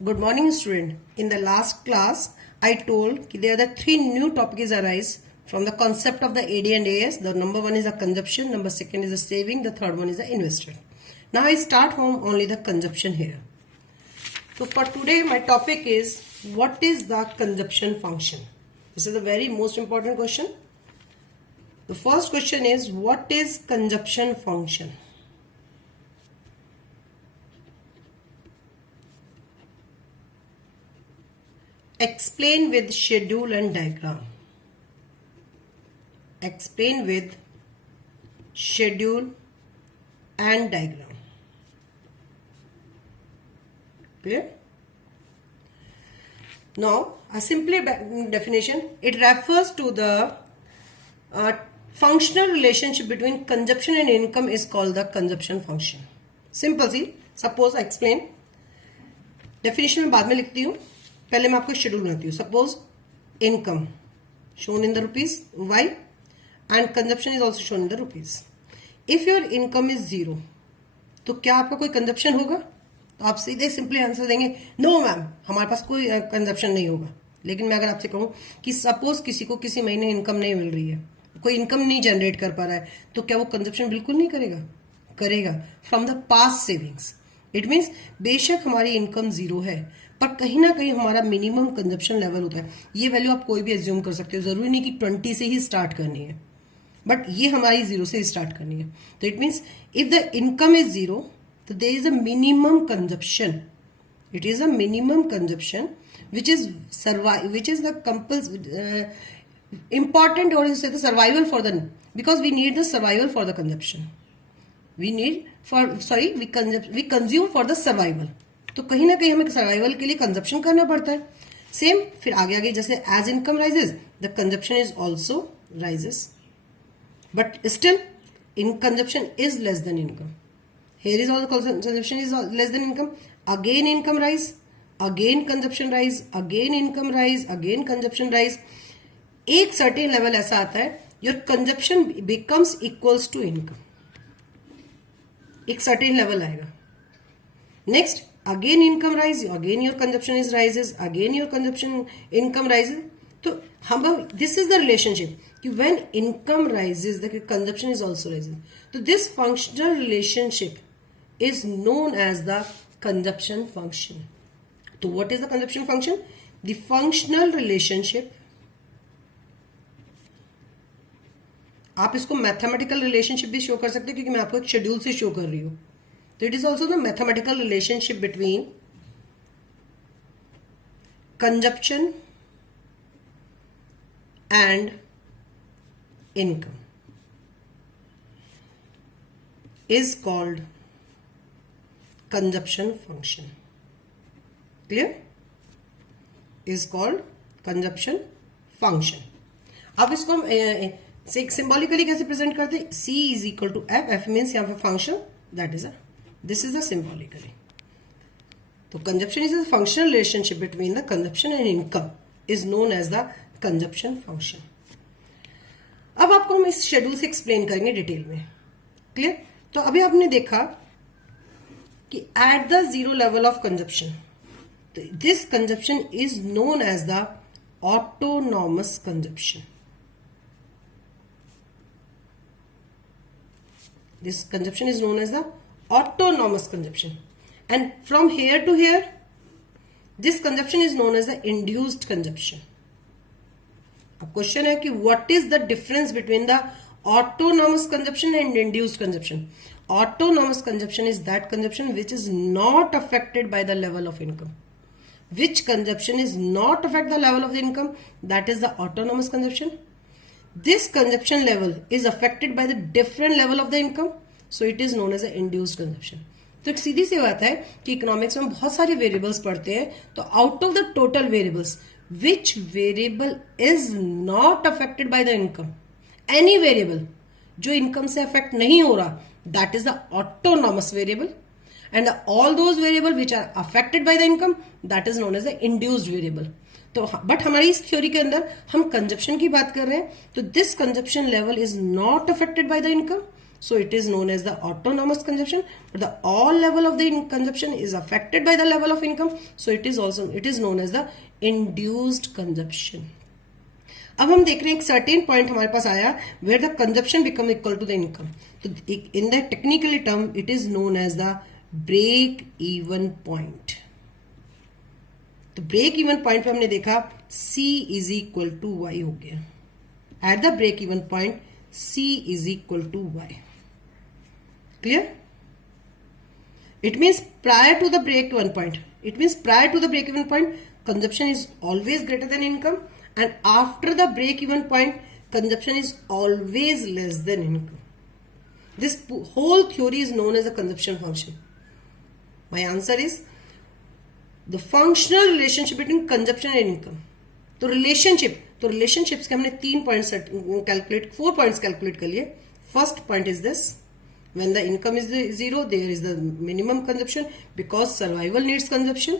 Good morning, student. In the last class, I told that there are the three new topics arise from the concept of the AD and AS. The number one is the consumption, number second is the saving, the third one is the investment. Now I start from only the consumption here. So for today, my topic is what is the consumption function? This is the very most important question. The first question is what is consumption function? Explain with schedule and diagram. Explain with schedule and diagram. Clear? Now, a simple definition, it refers to the functional relationship between consumption and income is called the consumption function. Simple C, suppose I explain. Definition में बाद में लिखती हूँ. पहले मैं आपको schedule बनाती हूँ. Suppose income shown in the rupees y and consumption is also shown in the rupees. If your income is 0, तो क्या आपका कोई कंजप्शन होगा? तो आप सीधे सिंपली आंसर देंगे नो मैम, हमारे पास कोई कंजप्शन नहीं होगा. लेकिन मैं अगर आपसे कहूँ कि सपोज किसी को किसी महीने इनकम नहीं मिल रही है, कोई इनकम नहीं जनरेट कर पा रहा है, तो क्या वो कंजप्शन बिल्कुल नहीं करेगा? करेगा. From the past savings. It means बेशक हमारी इनकम 0 है, पर कहीं ना कहीं हमारा मिनिमम कंजप्शन लेवल होता है. ये वैल्यू आप कोई भी एज्यूम कर सकते हो, जरूरी नहीं कि 20 से ही स्टार्ट करनी है, बट ये हमारी 0 से स्टार्ट करनी है. तो it means if the income is 0, तो there is a minimum consumption. It is a minimum consumption which is the important, or you say the survival for the, because we need the survival for the consumption. We consume for the survival. तो कहीं ना कहीं हमें survival के लिए consumption करना पड़ता है. सेम फिर आगे आगे जैसे as income rises the consumption is also rises, but still in consumption is less than income. Here is also consumption is less than income. Again income rise, again consumption rise, again income rise, again consumption rise. एक certain level ऐसा आता है your consumption becomes equals to income. एक certain level आएगा. Next again income rise, again your consumption is rises, again your consumption income rises. तो हम this is the relationship कि when income rises the consumption is also rising. तो this functional relationship is known as the consumption function. तो what is the consumption function? The functional relationship. आप इसको mathematical relationship भी show कर सकते हो क्योंकि मैं आपको एक शेड्यूल से शो कर रही हूँ. So it is also the mathematical relationship between consumption and income is called consumption function. Clear? Is called consumption function. अब इसको हम सिंबॉलिकली कैसे प्रेजेंट करते हैं? C is equal to F. F means यहाँ पे function, that is a, this is the symbolically. So consumption is a functional relationship between the consumption and income is known as the consumption function. अब आपको हम इस schedule से explain करेंगे detail में. Clear? तो अभी आपने देखा कि at the 0 level of consumption, तो this consumption is known as the autonomous consumption. This consumption is known as the autonomous consumption, and from here to here this consumption is known as the induced consumption. अब question है कि what is the difference between the autonomous consumption and induced consumption? Autonomous consumption is that consumption which is not affected by the level of income. Which consumption is not affect the level of the income? That is the autonomous consumption. This consumption level is affected by the different level of the income, so it is known as the induced consumption. तो एक सीधी सी बात है कि economics में बहुत सारे variables पढ़ते हैं, तो out of the total variables which variable is not affected by the income? Any variable जो इनकम से अफेक्ट नहीं हो रहा, that is the autonomous variable, and all those variable which are affected by the income, that is known as the induced variable. तो but हमारी इस theory के अंदर हम कंजप्शन की बात कर रहे हैं, तो this consumption level is not affected by the income so it is known as the autonomous consumption. But the all level of the consumption is affected by the level of income, so it is known as the induced consumption. अब हम देख रहे हैं एक certain point हमारे पास आया where the consumption become equal to the income. तो in the technically term it is known as the break even point. तो ब्रेक इवन पॉइंट पे हमने देखा C is equal to Y हो गया. At the break even point C is equal to y. Clear? It means prior to the break even point. It means prior to the break even point, consumption is always greater than income, and after the break even point, consumption is always less than income. This whole theory is known as a consumption function. My answer is the functional relationship between consumption and income. तो relationships के हमने 3 points calculate 4 points calculate कर लिए. First point is this, when the income is zero there is the minimum consumption because survival needs consumption.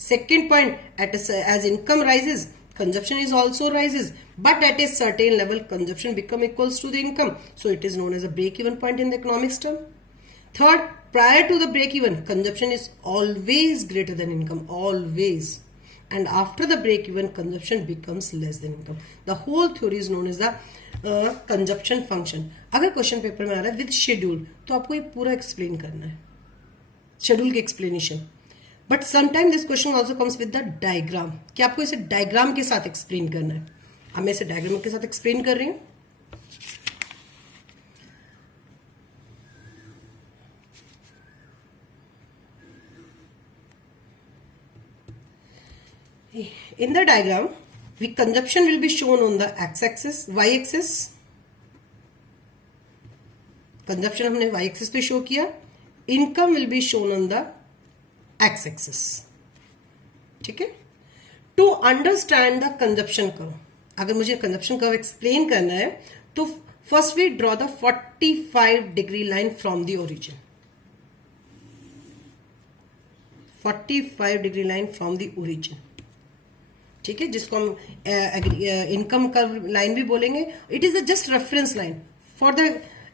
Second point, as income rises consumption is also rises, but at a certain level consumption become equals to the income, so it is known as a break even point in the economics term. Third, prior to the break even consumption is always greater than income, always, and after the break even consumption becomes less than income. The whole theory is known as the consumption function. अगर question paper में आ रहा है with schedule तो आपको ये पूरा explain करना है, शेड्यूल की explanation. But sometime this question also comes with the diagram कि आपको इसे डायग्राम के साथ एक्सप्लेन करना है. अब मैं इसे डायग्राम के साथ एक्सप्लेन कर रही हूं. In the diagram, the consumption will be shown on the x-axis, y-axis. Consumption हमने y-axis पे शो किया. Income will be shown on the x-axis. ठीक है. To understand the consumption curve, अगर मुझे consumption curve explain करना है तो first we draw the 45-degree line from the origin. 45-degree line from the origin. ठीक है, जिसको हम इनकम कर्व लाइन भी बोलेंगे. It is the just reference line for the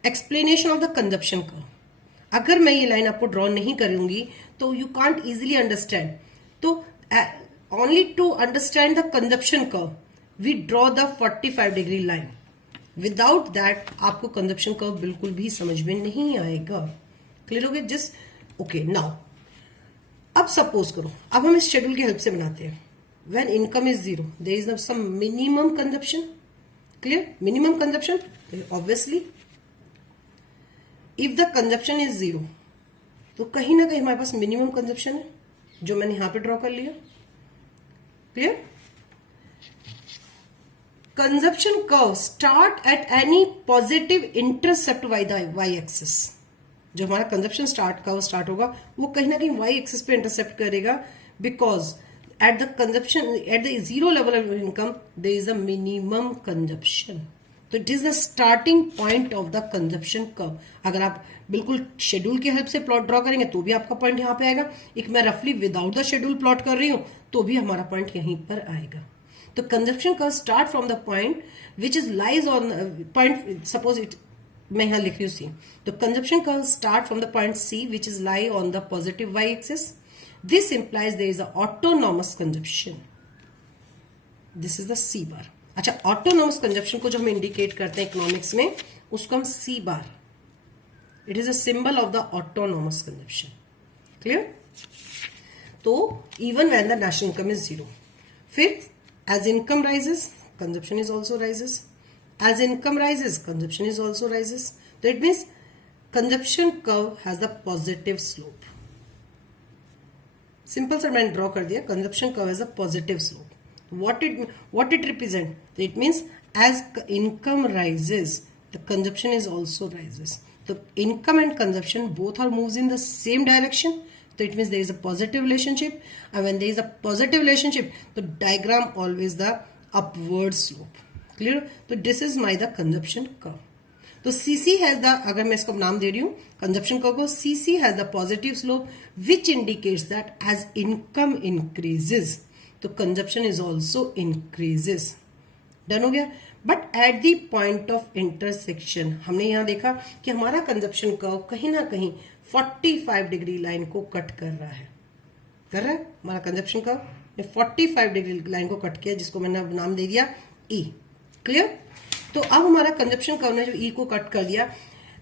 explanation of the consumption curve. अगर मैं ये लाइन आपको ड्रॉ नहीं करूंगी तो यू कांट इजीली अंडरस्टैंड. तो only to understand the consumption curve we draw the 45-degree line. Without that आपको consumption curve बिल्कुल भी समझ में नहीं आएगा. क्लियर हो गया? Just okay. नाउ अब सपोज करो, अब हम इस शेड्यूल की हेल्प से बनाते हैं. When income is zero, there is some minimum consumption. Clear? Minimum consumption. Obviously, if the consumption is zero, तो कहीं ना कहीं हमारे पास minimum consumption है जो मैंने यहां पे ड्रॉ कर लिया. Clear? Consumption curve start at any positive intercept by the y-axis. जो हमारा consumption curve start होगा वो कहीं ना कहीं y-axis पे intercept करेगा because at the consumption at the zero level of income there is a minimum consumption. तो it is the starting point of the consumption curve. अगर आप बिल्कुल शेड्यूल की हेल्प से प्लॉट ड्रॉ करेंगे तो भी आपका पॉइंट यहाँ पे आएगा. एक मैं रफली विदाउट द शेड्यूल प्लॉट कर रही हूँ तो भी हमारा पॉइंट यहीं पर आएगा. तो consumption curve start from the point which is lies on point, suppose it, मैं यहाँ लिख रही हूँ सी. तो consumption curve start from the point C which is lie on the positive Y axis. This implies there is a autonomous consumption. This is the C bar. अच्छा, autonomous consumption को जो हम इंडिकेट करते हैं economics में उसको हम C bar. It is a symbol of the autonomous consumption. Clear? तो even when the national income is zero, फिर as income rises, consumption is also rises. As income rises, consumption is also rises. So it means consumption curve has the positive slope. Simple सा मैंने draw कर दिया. Consumption curve is a positive slope. What it represent? It means as income rises the consumption is also raises. तो income and consumption both are moves in the same direction. तो it means there is a positive relationship, and when there is a positive relationship तो diagram always the upward slope. Clear? तो this is my the consumption curve. तो CC has the, अगर मैं इसको नाम दे रही हूं कंजप्शन कर्व को, CC has the positive slope which indicates that as income increases तो consumption is also increases. Done हो गया. But at the point of intersection हमने यहां देखा कि हमारा कंजप्शन कर्व कहीं ना कहीं 45 डिग्री लाइन को कट कर रहा है, हमारा कंजप्शन कर्व ने 45 डिग्री लाइन को कट किया, जिसको मैंने अब नाम दे दिया ई। क्लियर? तो अब हमारा कंजप्शन कर्व ने जो ई को कट कर दिया,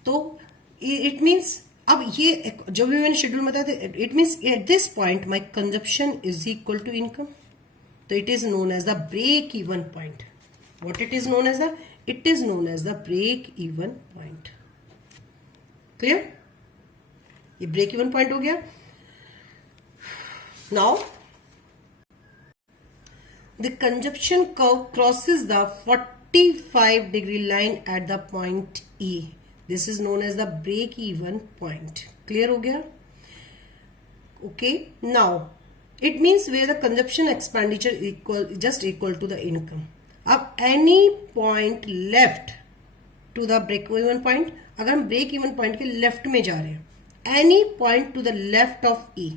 तो इट मीन्स अब ये जो भी मैंने शेड्यूल में बताया था, it means at this point my consumption is equal to income. तो it is known as the break even point. What it is known as the? It is known as the break even point. Clear? ये break even point हो गया। Now the consumption curve crosses the 45 degree line at the point E. This is known as the break even point. Clear हो गया? Okay. Now it means where the consumption expenditure just equal to the income. अब any point left to the break even point, अगर हम break even point के left में जा रहे हैं, any point to the left of E,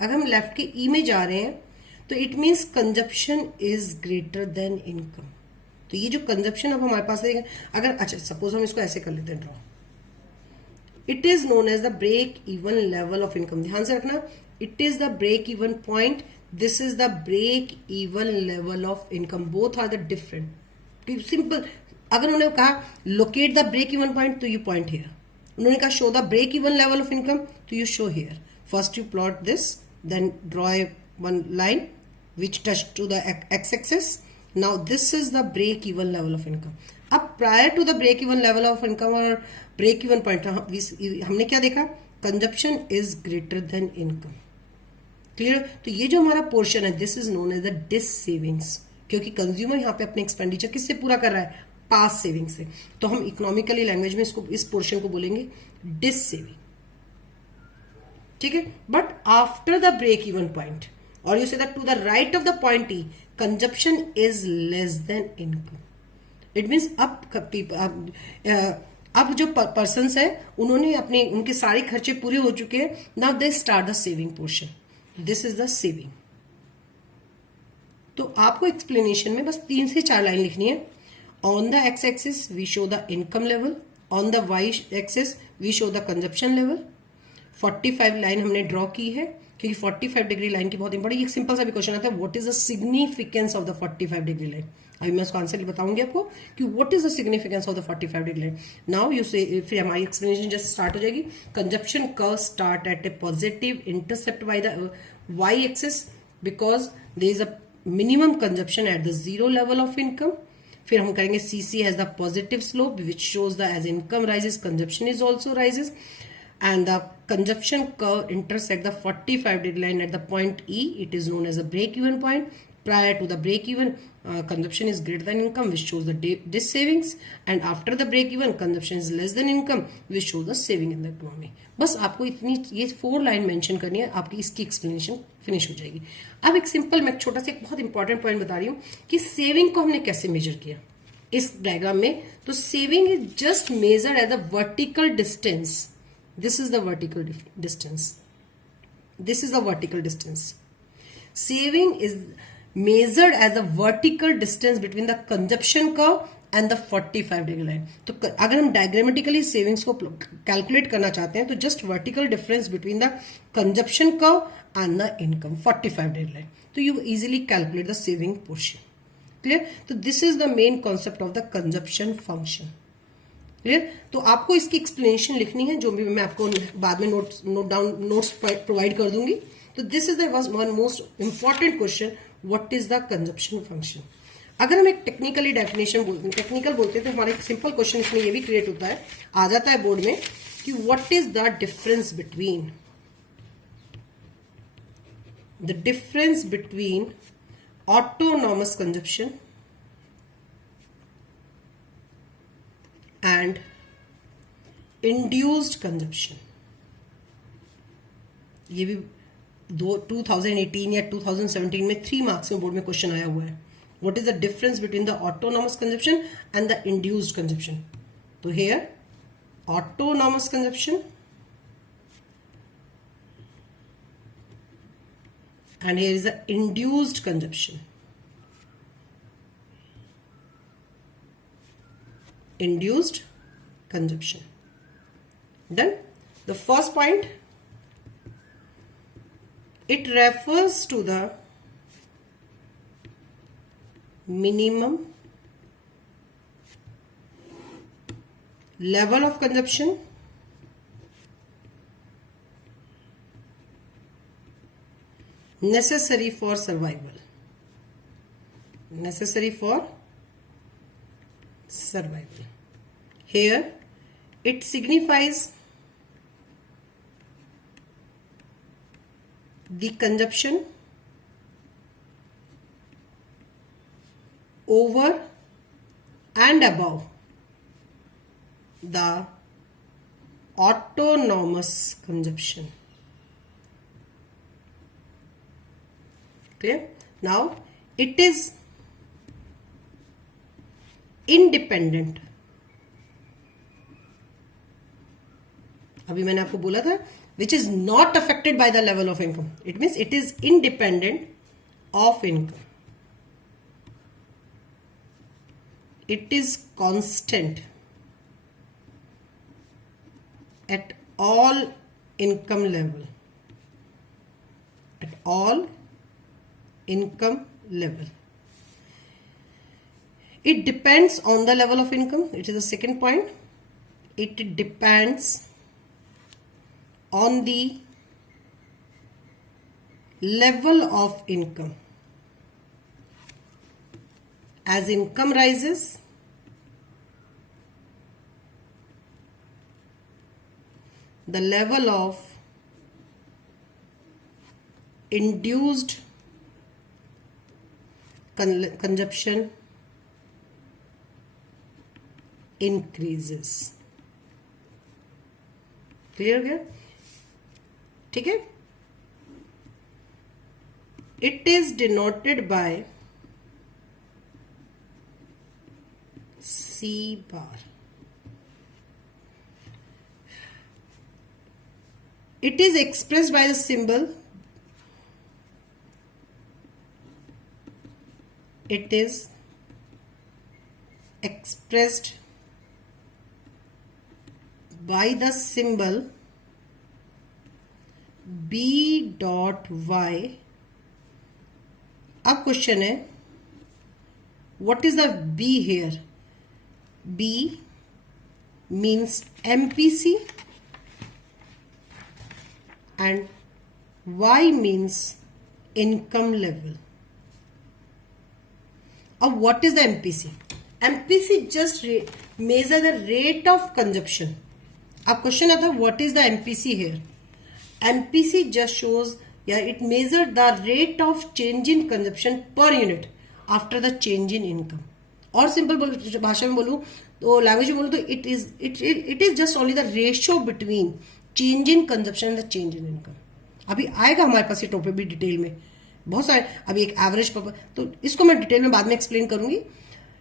अगर हम left के E में जा रहे हैं, तो it means consumption is greater than income. तो ये जो कंजप्शन अब हमारे पास है, अगर अच्छा सपोज हम इसको ऐसे कर लेते हैं draw, it is known as the break even level of income. ध्यान से रखना, it is the break even point, this is the break even level of income, both are the different. Simple, अगर उन्होंने कहा locate the break even point, तो you point here. उन्होंने कहा show the break even level of income, तो you show here. First you plot this, then draw one line which touch to the x-axis. Now this is the break even level of income. अब prior to the break even level of income और break even point हमने क्या देखा? Consumption is greater than income. Clear? तो ये जो हमारा portion है, this is known as the dis savings, क्योंकि कंज्यूमर यहाँ पे अपने एक्सपेंडिचर किससे पूरा कर रहा है? पास सेविंग से। तो हम इकोनॉमिकली लैंग्वेज में इसको, इस पोर्शन को बोलेंगे डिस सेविंग। ठीक है? But after the break even point, or you say that to the right of the point E, consumption is less than income. It means अब जो पर्सन्स है उन्होंने अपने उनके सारे खर्चे पूरे हो चुके हैं, now they start the saving portion, this is the saving. तो आपको एक्सप्लेनेशन में बस 3 से 4 लाइन लिखनी है। On the X axis we show the income level, on the Y axis we show the consumption level. 45 line हमने draw की है, क्योंकि 45 डिग्री लाइन की बहुत इंपॉर्टेंट, एक सिंपल सा भी क्वेश्चन आता है, what is the significance of the 45 degree line. अभी मैं उसका आंसर बताऊंगी आपको कि what is the significance of the 45 degree line. Now you say, फिर हमारी एक्सप्लेनेशन जस्ट स्टार्ट हो जाएगी। Consumption curve start at a positive intercept by the Y axis because there is a minimum consumption at the zero level of income. फिर हम करेंगे CC has the positive slope which shows the as income rises consumption is also rises, and the consumption curve intersect the 45 degree line at the point E. It is known as the break even point. Prior to the break even, consumption is greater than income, which shows the dis savings, and after the break even, consumption is less than income, which shows the saving in the economy. बस आपको इतनी ये 4 line mention करनी है, आपकी इसकी explanation finish हो जाएगी। अब एक सिंपल, मैं छोटा सा एक बहुत इंपॉर्टेंट पॉइंट बता रही हूँ कि सेविंग को हमने कैसे मेजर किया इस डायग्राम में। तो saving is just measure as a vertical distance. This is the vertical distance. This is the vertical distance. Saving is measured as the vertical distance between the consumption curve and the 45 degree line. तो अगर हम diagrammatically savings को calculate करना चाहते हैं, तो just vertical difference between the consumption curve and the income 45 degree line. तो you easily calculate the saving portion. Clear? तो this is the main concept of the consumption function. Clear? तो आपको इसकी एक्सप्लेनेशन लिखनी है, जो भी मैं आपको बाद में नोट्स प्रोवाइड कर दूंगी। तो this is the one most important question, what is the consumption function. अगर हम एक टेक्निकली डेफिनेशन टेक्निकल बोलते हैं, तो हमारा एक सिंपल क्वेश्चन इसमें ये भी क्रिएट होता है, आ जाता है बोर्ड में कि what is the difference between autonomous consumption and induced consumption। ये भी 2018 या 2017 में 3 मार्क्स में बोर्ड में क्वेश्चन आया हुआ है। What is the difference between the autonomous consumption and the induced consumption. तो here autonomous consumption and here is the induced consumption. induced consumption. Then the first point, it refers to the minimum level of consumption necessary for survival. Necessary for survival. Here it signifies the consumption over and above the autonomous consumption. Clear? Now it is independent. अभी मैंने आपको बोला था which is not affected by the level of income. It means it is independent of income. It is constant at all income level. At all income level. It depends on the level of income. It is the second point. It depends on the level of income. As income rises, the level of induced consumption increases. Clear here? ठीक है? It is denoted by C bar. It is expressed by the symbol. It is expressed by the symbol B dot Y. अब question है, what is the B here? B means MPC and Y means income level. अब what is the MPC? MPC just measure the rate of consumption. अब question आता है what is the MPC here? MPC just shows, it measures the rate of change in consumption per unit after the change in income. और simple भाषा में बोलूँ तो language में बोलूँ तो it is just only the ratio between change in consumption and the change in income. अभी आएगा हमारे पास ये टॉपिक भी डिटेल में, बहुत सारे. अभी एक एवरेज तो इसको मैं डिटेल में बाद में एक्सप्लेन करूंगी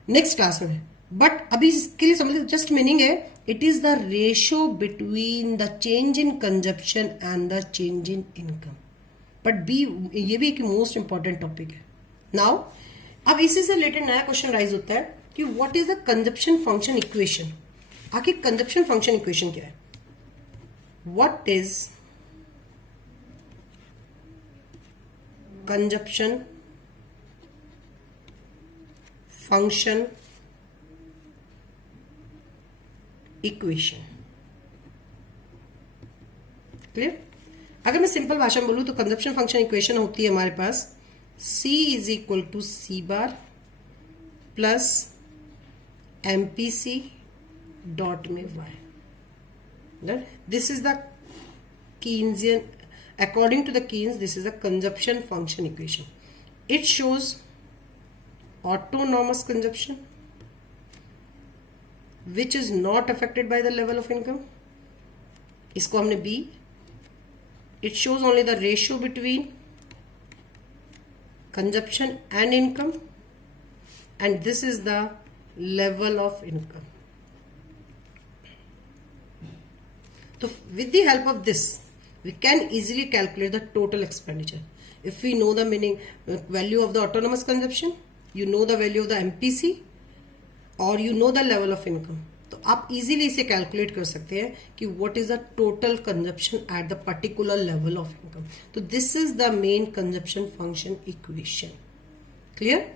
नेक्स्ट क्लास में. बट अभी इसके लिए समझ, जस्ट मीनिंग है it is the ratio between the change in consumption and the change in income. But बी ये भी एक मोस्ट इंपॉर्टेंट टॉपिक है. नाउ अब इसी से रिलेटेड नया क्वेश्चन राइज होता है कि what is the consumption function equation. आखिर कंजप्शन फंक्शन इक्वेशन क्या है? What is consumption function equation. Clear? अगर मैं सिंपल भाषा में बोलूं तो कंजप्शन फंक्शन इक्वेशन होती है हमारे पास C is equal to C bar plus MPC dot में Y. This is the Keynesian, according to the Keynes, this is the consumption function equation. It shows autonomous consumption which is not affected by the level of income. इसको हमने B. It shows only the ratio between consumption and income, and this is the level of income. So with the help of this we can easily calculate the total expenditure. If we know the meaning value of the autonomous consumption, you know the value of the MPC, और you know the level of income, तो आप easily इसे calculate कर सकते हैं कि what is the total consumption at the particular level of income. तो this is the main consumption function equation. Clear?